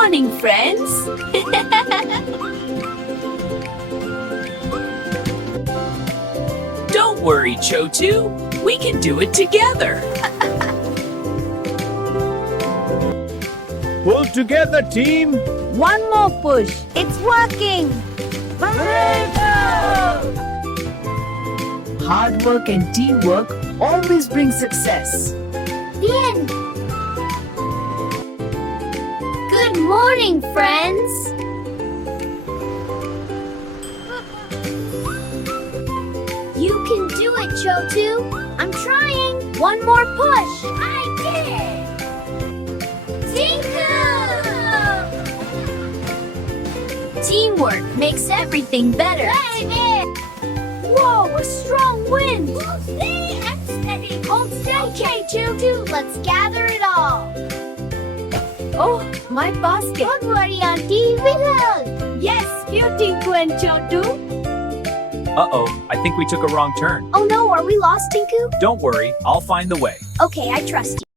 morning, friends. Don't worry, Chotu. We can do it together. Pull together, team. One more push. It's working. Hard work and teamwork always bring success. The end. Good morning, friends. You can do it, Chotu. I'm trying. One more push. I did it. Tinku! Teamwork makes everything better. Whoa, a strong wind. Hold steady and steady. Hold steady. Okay, Chotu, let's gather it all. Oh, my basket. Don't worry, Auntie. We will. Yes, you Tinku and Chotu. Uh-oh, I think we took a wrong turn. Oh no, are we lost, Tinku? Don't worry, I'll find the way. Okay, I trust you.